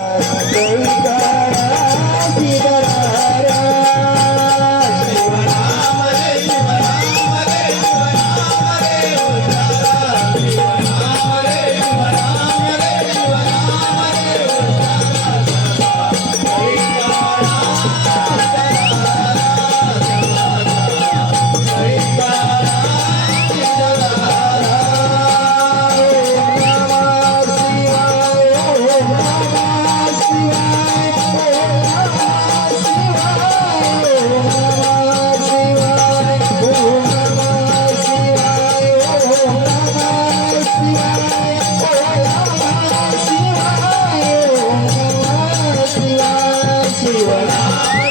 Oh, Thank you. Thank yes. you.